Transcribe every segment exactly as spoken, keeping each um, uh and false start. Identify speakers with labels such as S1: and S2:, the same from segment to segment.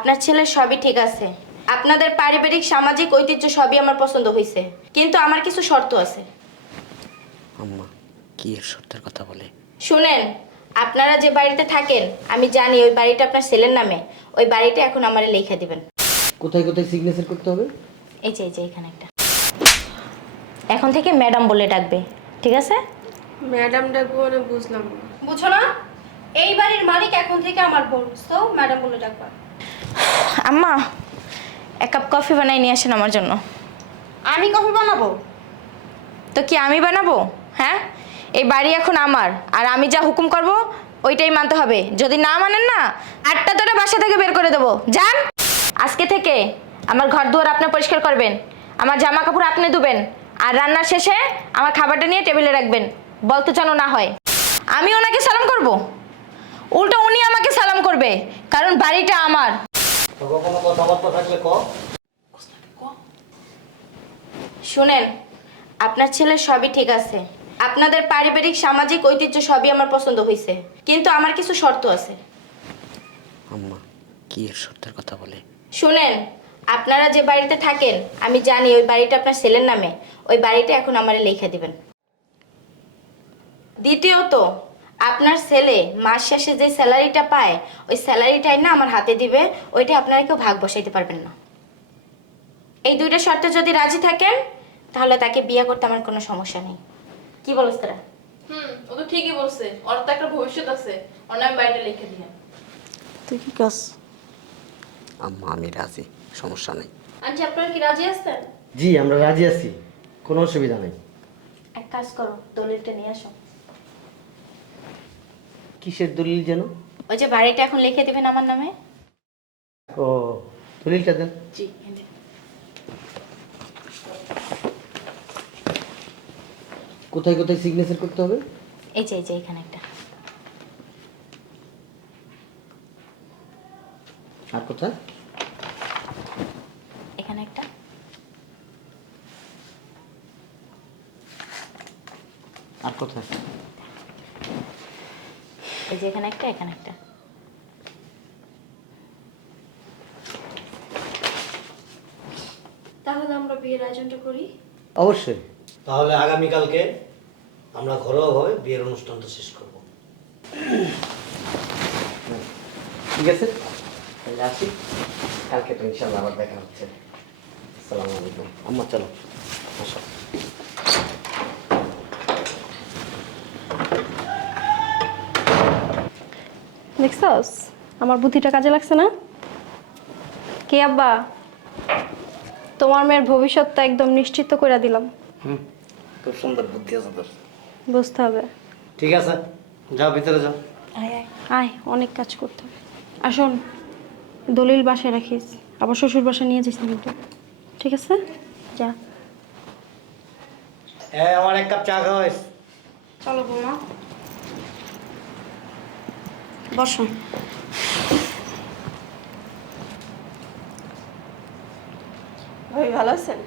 S1: আপনার ছেলের সবই ঠিক আছে, আপনাদের পারিবারিক সামাজিক ঐতিহ্য সবই আমার পছন্দ হয়েছে, কিন্তু আমার কিছু শর্ত আছে।
S2: আম্মা কি এর শর্তের কথা বলে?
S1: শুনেন, আপনারা যে বাড়িতে থাকেন আমি জানি ওই বাড়িটা আপনার ছেলের নামে। ওই বাড়িটা এখন আমারে লেখা দিবেন।
S3: কোথায় কোথায় সিগনেচার করতে হবে?
S1: এই যে এই যে এখানে একটা। এখন থেকে ম্যাডাম বলে ডাকবে, ঠিক আছে?
S4: ম্যাডাম ডাকবো না বুঝলাম না।
S1: বুঝো না, এই বাড়ির মালিক এখন থেকে আমার বোন, তো ম্যাডাম বলে ডাকবা। আম্মা, এক কাপ কফি বানাই নিয়ে আসেন আমার জন্য।
S4: আমি কফি বানাবো?
S1: তো কি আমি বানাবো? হ্যাঁ, এই বাড়ি এখন আমার, আর আমি যা হুকুম করব ওইটাই মানতে হবে। যদি না মানেন না, আটটা তোরা বাসা থেকে বের করে দেবো। যান। আজকে থেকে আমার ঘর দুয়ার আপনি পরিষ্কার করবেন, আমার জামা কাপড় আপনি ধুবেন, আর রান্নার শেষে আমার খাবারটা নিয়ে টেবিলে রাখবেন, বলতে যেন না হয়। আমি ওনাকে সালাম করব, উল্টো উনি আমাকে সালাম করবে, কারণ বাড়িটা আমার।
S3: তবে কোনো কথাবার্তা থাকলে ক।
S1: শুনেন, আপনার ছেলের সবই ঠিক আছে, আপনাদের পারিবারিক সামাজিক ঐতিহ্য সবই আমার পছন্দ হয়েছে, কিন্তু আমার কিছু শর্ত আছে।
S2: আম্মা কি এর শর্তের কথা বলে?
S1: শুনেন, আপনারা যে বাড়িতে থাকেন আমি জানি ওই বাড়িটা আপনার ছেলের নামে। ওই বাড়িটা এখন আমারে লেখা দিবেন। দ্বিতীয়ত, আপনার ছেলে মাস শেষে যে স্যালারিটা পায় ওই স্যালারিটাই না আমার হাতে দিবে, ওইটা আপনারা কেউ ভাগ বসাইতে পারবেন না। এই দুইটা শর্তে যদি রাজি থাকেন তাহলে তাকে বিয়ে করতে আমার কোনো সমস্যা নেই। কি বলছ তোরা?
S5: হুম, ও তো ঠিকই বলছে, ওর তো একটা ভবিষ্যৎ আছে, ওর নাম বাড়িটা লিখে দিয়ে।
S4: তুই কি কাজ?
S2: আম্মা আমি রাজি, সমস্যা নেই।
S1: আন্টি, আপনারা কি রাজি আছেন?
S3: জি আমরা রাজি আছি, কোনো অসুবিধা নেই।
S1: এক কাজ করো, দলিলটা নিয়ে আসো।
S3: কিসের দলিল যেন?
S1: ওই যে বাড়িটা এখন লিখে দিবেন আমার নামে।
S3: ও, দলিলটা দেন।
S1: জি।
S3: কোথায় কোথায় সিগনেচার করতে হবে?
S1: এই যে এই যে এখানে একটা।
S3: আর কোথায়?
S1: এখানে একটা।
S3: আর কোথায়?
S1: এই যে এখানে একটা, এখানে একটা। তাহলে আমরা বিয়ের আয়োজনটা করি।
S3: অবশ্যই। তাহলে আগামীকালকে আমরা ঘরোয়াভাবে বিয়ের অনুষ্ঠানটা শেষ করব। ঠিক আছে, তাহলে আসি। কালকে তো ইনশাআল্লাহ আবার দেখা হচ্ছে। আসসালামু আলাইকুম। আম্মা চলো আসো।
S4: দেখছস আমার বুদ্ধিটা কাজে লাগছে না? কে আব্বা, তোমার মেয়ের ভবিষ্যৎটা একদম নিশ্চিত করে দিলাম।
S3: হুম, খুব সুন্দর বুদ্ধি আছে তোর।
S4: বুঝতে হবে।
S3: ঠিক আছে, যাও ভিতরে যাও।
S1: আয় আয়।
S4: আয়, অনেক কাজ করতে হবে। আর শোন, দলিল বাসায় রাখিস, আবার শ্বশুর বাসায় নিয়ে যাস না কিন্তু। ঠিক আছে, যা।
S3: হ্যাঁ, আমার এক কাপ চা খাওয়াইস।
S4: চলো বৌমা, বসো। ভাবি ভালো আছেন?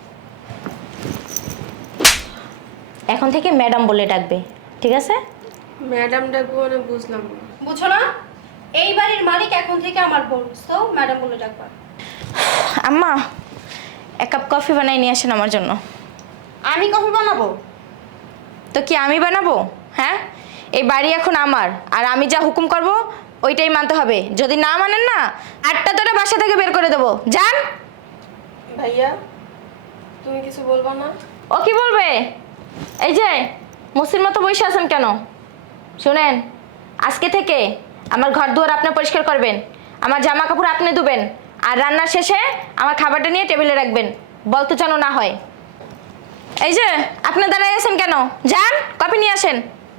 S1: এখন থেকে ম্যাডাম বলে ডাকবে, ঠিক আছে?
S4: ম্যাডাম ডাকবো না বুঝলাম না।
S1: বুঝো না, এই বাড়ির মালিক এখন থেকে আমার বোন, তো ম্যাডাম বলে ডাকবা। আম্মা, এক কাপ কফি বানাই নিয়ে আসেন আমার জন্য।
S4: আমি কফি বানাবো?
S1: তো কি আমি বানাবো? হ্যাঁ, এই বাড়ি এখন আমার, আর আমি যা হুকুম করব ওইটাই মানতে হবে। যদি না মানেন না, আটটা তোরা বাসা থেকে বের করে দেবো। যান।
S4: ভাইয়া, তুমি কিছু বলবা না?
S1: ও কি বলবে? এই যে মুসির মতো বসে আছেন কেন? শুনেন, আজকে থেকে আমার ঘর দুয়ার আপনি পরিষ্কার করবেন, আমার জামা কাপড় আপনি ধুবেন, আর রান্নার শেষে আমার খাবারটা নিয়ে টেবিলে রাখবেন, বলতে যেন না হয়। এই যে আপনি দাঁড়াই আছেন কেন? যান, কফি নিয়ে আসেন।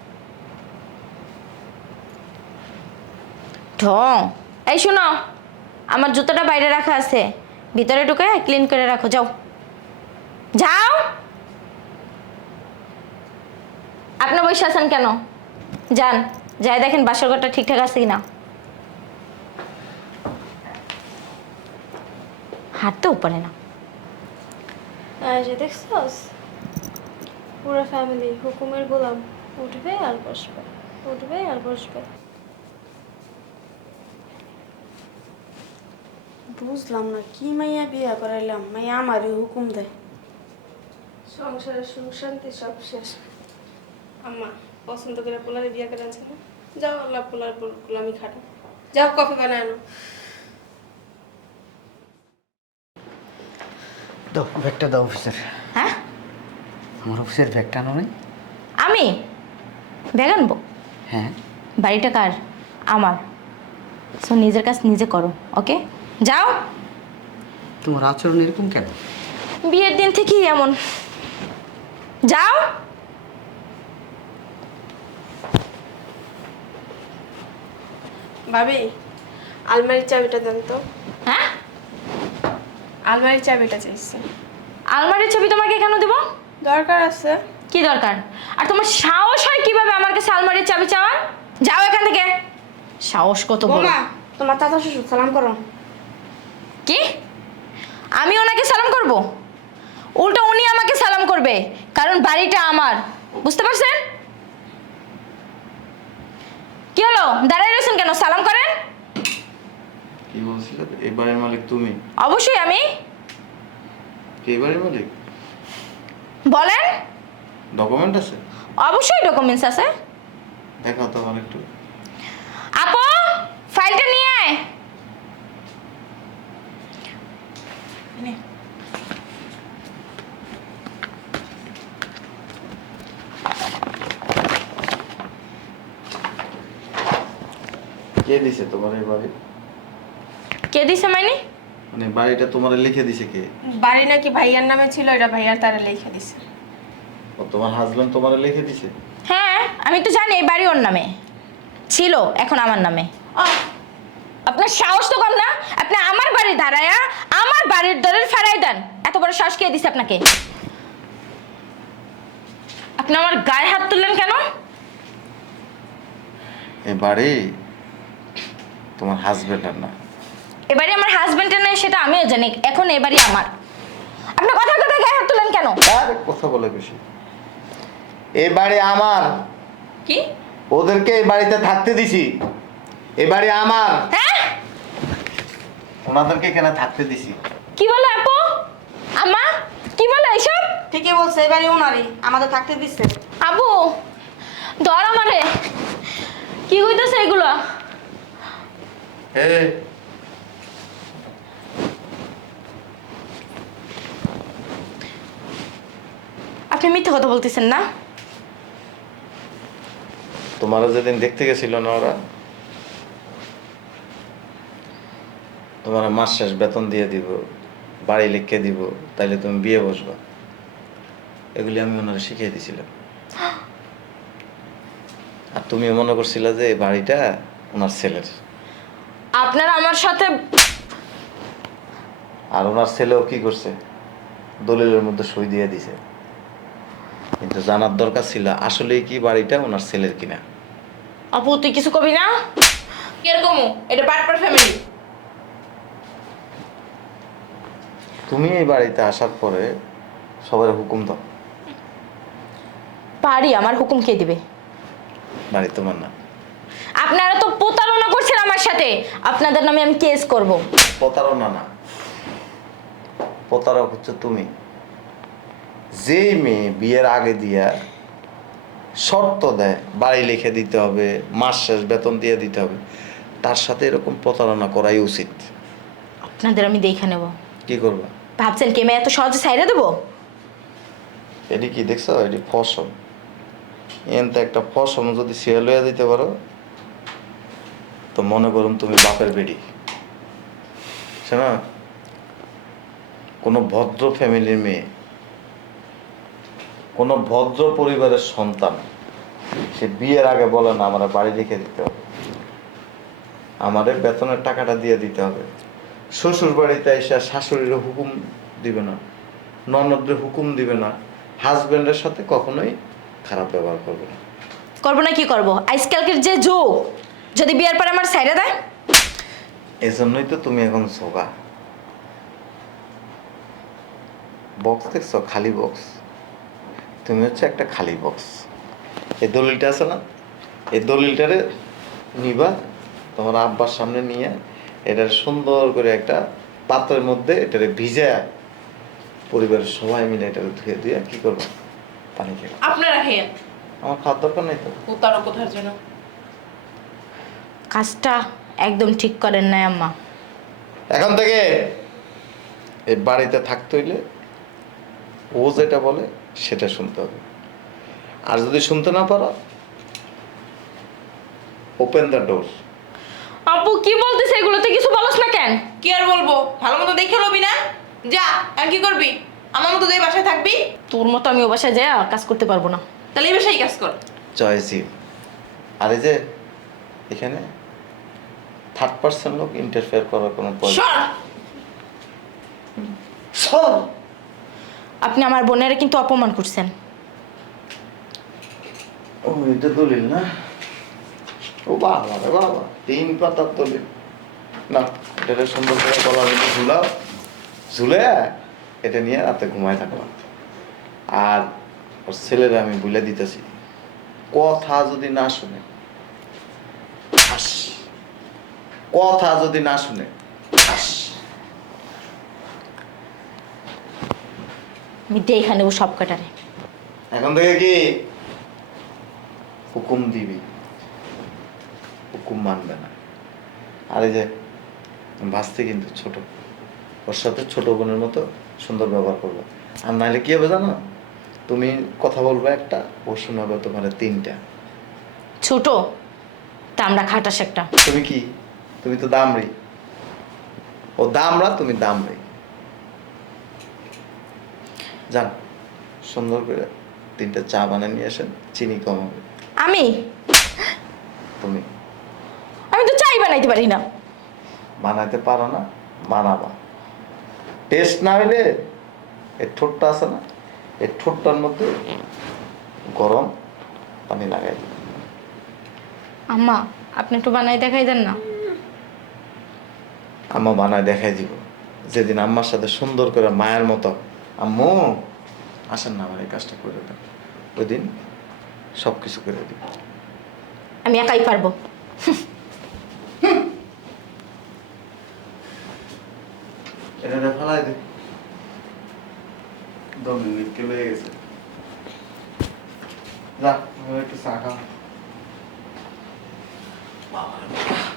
S1: ঢং। এই শুনো, আমার জুতোটা বাইরে রাখা আছে, ভিতরে ঢুকে ক্লিন করে রাখো। যাও যাও। আপনি বসে আছেন কেন? যান, যাই দেখেন বাসর ঘরটা ঠিকঠাক আছে কিনা। হাঁটতেও পারে না।
S4: আর যে দেখছস, পুরো ফ্যামিলি হুকুমের গোলাম, উঠবে আর বসবে, উঠবে আর বসবে।
S6: বুঝলাম না কি মাইয়া বিয়া করাইলাম মাইয়া আমারই হুকুম দেয়।
S4: সংসারের সুখ শান্তি সব শেষ। আম্মা পছন্দ করে পোলারে বিয়ে করে আনছে না, যাও আল্লাহ পোলার গোলামি খাটো, যাও কফি বানায় আনো।
S3: দাও ব্যাগটা দাও অফিসের।
S1: হ্যাঁ
S3: আমার অফিসের ব্যাগটা আনো নাই?
S1: আমি ব্যাগ আনবো?
S3: হ্যাঁ।
S1: বাড়িটা কার? আমার। সো নিজের কাজ নিজে করো, ওকে? যাও।
S3: তোমার আচরণ এরকম কেন?
S1: বিয়ের দিন থেকেই এমন। যাও।
S4: ভাবি আলমারির চাবিটা দেন তো।
S1: হ্যাঁ
S4: আলমারির চাবিটা চাইছি।
S1: আলমারির ছবি তোমাকে কেন দেবো?
S4: দরকার আছে।
S1: কি দরকার? আর তোমার সাহস হয় কিভাবে আমার কাছে আলমারির চাবি চাওয়ার? যাও এখান থেকে। সাহস কত বড়!
S6: বৌমা তোমার চাচা শ্বশুর সালাম করো।
S1: কি? আমি ওনাকে সালাম করব? উল্টো উনি আমাকে সালাম করবে, কারণ বাড়িটা আমার। বুঝতে পারছেন? কি হলো, দাঁড়ায় রয়েছেন কেন? সালাম করেন।
S7: কি বলছিলে? এই বাড়ির মালিক তুমি?
S1: অবশ্যই আমি।
S7: এই বাড়ির মালিক?
S1: বলেন।
S7: ডকুমেন্ট আছে?
S1: অবশ্যই ডকুমেন্টস আছে।
S7: দেখাও তো আমার একটু।
S1: আপু, ফাইলটা নিয়ে আয়।
S7: কে দিছে তোমার এই বাড়ি?
S1: কে দিছে মানে?
S7: মানে বাড়িটা তোমার লিখে দিছে কে?
S4: বাড়ি নাকি ভাইয়ার নামে ছিল, এটা ভাইয়ার তারা লিখে দিছে।
S7: ও তোমার হাজবেন্ড তোমার লিখে দিছে?
S1: হ্যাঁ, আমি তো জানি এই বাড়ি ওর নামে ছিল, এখন আমার নামে। ও, আপনার সাহস তো কম না? আপনি আমার বাড়ি দাঁড়ায়া আমার বাড়ির দরের ফেরাই দেন। এত বড় সাহস কে দিছে আপনাকে? আপনি আমার গায়ে হাত তুললেন কেন?
S7: এই বাড়ি তোমার হাজবেন্ডের না।
S1: এ বাড়ি আমার হাজবেন্ডের নয়, সেটা আমিও জানি। এখন এ বাড়ি আমার। আপনি কথা কথা গায়ে হাত তুললেন কেন?
S7: আরে কথা বলে বেশি। এই বাড়ি আমার।
S1: কি?
S7: ওদেরকে এই বাড়িতে থাকতে দিছি। এই বাড়ি আমার।
S1: হ্যাঁ?
S7: ওনাদেরকে এখানে থাকতে দিছি।
S1: কি বলে আপু? আম্মা কি বলে এইসব?
S6: ঠিকই বলছে, এবারে ওনারই আমাদের থাকতে দিচ্ছে।
S1: আপু ধর আমারে। কি হইতেছে এগুলো?
S7: এই
S1: আপনি মিথ্যে কথা বলতেছেন না?
S7: তোমারও যেদিন দেখতে গেছিল না ওরা, তোমার মাস শেষ বেতন দিয়ে দিব, বাড়ি লিখে দিব, তাইলে তুমি বিয়ে বসবা। এগুলি আমি ওনারা শিখিয়ে দিছিলাম। আর তুমি মনে করছিলে যে এই বাড়িটা ওনার ছেলের।
S1: আপনারা আমার সাথে
S7: আর ওনার ছেলেও কি করছে, দলিলের মধ্যে সই দিয়ে দিছে। কিন্তু জানার দরকার ছিল আসলে কি বাড়িটা ওনার ছেলের কিনা।
S1: আপু তুই কিছু কবি না? কিরকম এটা বাটপার ফ্যামিলি?
S7: তুমি এই বাড়িতে আসার পরে সবার হুকুম দাও।
S1: পারি, আমার হুকুম কে দিবে?
S7: বাড়ি তোমার না।
S1: আপনারা তো প্রতারণা করছেন আমার সাথে। আপনাদের নামে আমি কেস করব।
S7: প্রতারণা না, প্রতারক হচ্ছে তুমি। যেই মেয়ে বিয়ের আগে দিয়া শর্ত দেয় বাড়ি লিখে দিতে হবে, মাস শেষ বেতন দিয়ে দিতে হবে, তার সাথে এরকম প্রতারণা করাই উচিত।
S1: আপনাদের আমি দেখে নেব।
S7: কি করবা?
S1: ভাবছেন কে মেয়ে এত সহজে ছাইড়া দেবো?
S7: এটি কি দেখছো? এটি ফসল। এনতে একটা ফসল যদি শেয়ার লইয়া দিতে পারো তো মনে করুন তুমি বাপের বেড়ি। শোনা, কোনো ভদ্র ফ্যামিলির মেয়ে, কোনো ভদ্র পরিবারের সন্তান সে বিয়ের আগে বলে না আমার বাড়ি লিখে দিতে হবে, আমাদের বেতনের টাকাটা দিয়ে দিতে হবে। শ্বশুর বাড়িতে এসে শাশুড়ির হুকুম দিবে না, ননদের হুকুম দিবে না, হাজবেন্ডের সাথে কখনোই খারাপ ব্যবহার করবে না।
S1: করবো না কি করবো? আজকালকের যে যুগ, যদি বিয়ার পরে আমার ছাইড়া দেয়?
S7: এজন্যই তো তুমি এখন সোগা। বক্স দেখছো? খালি বক্স। তুমি হচ্ছে একটা খালি বক্স। এই দলিলটা আছে না, এই দলিলটারে নিবা, তোমার আব্বার সামনে নিয়ে এটা সুন্দর করে একটা পাত্রের মধ্যে এটারে ভিজা পরিবারের সবাই মিলে এটা ধুয়ে ধুয়ে কি করবো পানি খেয়ে
S5: আপনারা খেয়েন
S7: আমার খাওয়ার দরকার নেই তো।
S5: ও তারা কোথার জন্য
S1: কাজটা একদম ঠিক করেন নাই আম্মা।
S7: এখন থেকে এই বাড়িতে থাকতে হইলে ও যেটা বলে সেটা শুনতে হবে, আর যদি শুনতে না পারো ওপেন দ্য ডোর।
S1: আপু কি বলতেছে এগুলোতে কিছু বলস না কেন?
S5: কি আর বলবো, ভালো মতো দেখে লবি না, যা আর কি করবি, আমার মতো যে বাসায় থাকবি,
S1: তোর মতো আমি ও বাসায় যাই কাজ করতে পারবো না।
S5: তাহলে এই বাসায় কাজ কর।
S7: চয়েসি আর এই যে এখানে থার্ড পার্সন লোক ইন্টারফেয়ার করার কোনো প্রয়োজন
S5: সর।
S7: সব
S1: আপনি আমার বোনেরা কিন্তু অপমান করছেন।
S7: ও এটা দলিল না, ও বাবা রে বাবা, তিন পাতার দলিল না। এটা সুন্দর করে গলার মধ্যে ঝুলাও, ঝুলে এটা নিয়ে রাতে ঘুমায় থাকলাম। আর ওর ছেলেরা আমি বলে দিতেছি, কথা যদি না শুনে আস, কথা যদি না শুনে আস।
S1: আমি দেখে নেবো সব কাটারে।
S7: এখন থেকে কি হুকুম দিবি, হুকুম মানবে না। আর এই যে ভাসতে কিন্তু ছোট, ওর সাথে ছোট বোনের মতো সুন্দর ব্যবহার করবে। আর নাহলে কি হবে জানো, তুমি কথা বলবে একটা, ও শোনাবে তোমার তিনটা।
S1: ছোট তা আমরা খাটাস একটা।
S7: তুমি কি, তুমি তো দামরি, ও দামরা তুমি দামরি। যান সুন্দর করে তিনটা চা বানিয়ে নিয়ে আসেন, চিনি কম হবে।
S1: আমি
S7: তুমি
S1: আমি তো চাই বানাইতে পারি না।
S7: বানাইতে পারো না, বানাবা। টেস্ট না হইলে এই ঠোঁটটা আছে না, এই ঠোঁটটার মধ্যে গরম পানি লাগাই দিবে।
S1: আম্মা আপনি একটু বানাই দেখাই দেন না।
S7: আম্মা বানায় দেখাই দিব। যেদিন আম্মার সাথে সুন্দর করে মায়ের মতো আম্মু আসেন না আমার এই কাজটা করে দেন, ওই দিন সব কিছু করে দিব।
S1: আমি একাই পারবো।
S7: এটা ফেলাই দে, দম মিনিট লেগে গেছে। যা একটু চা খা।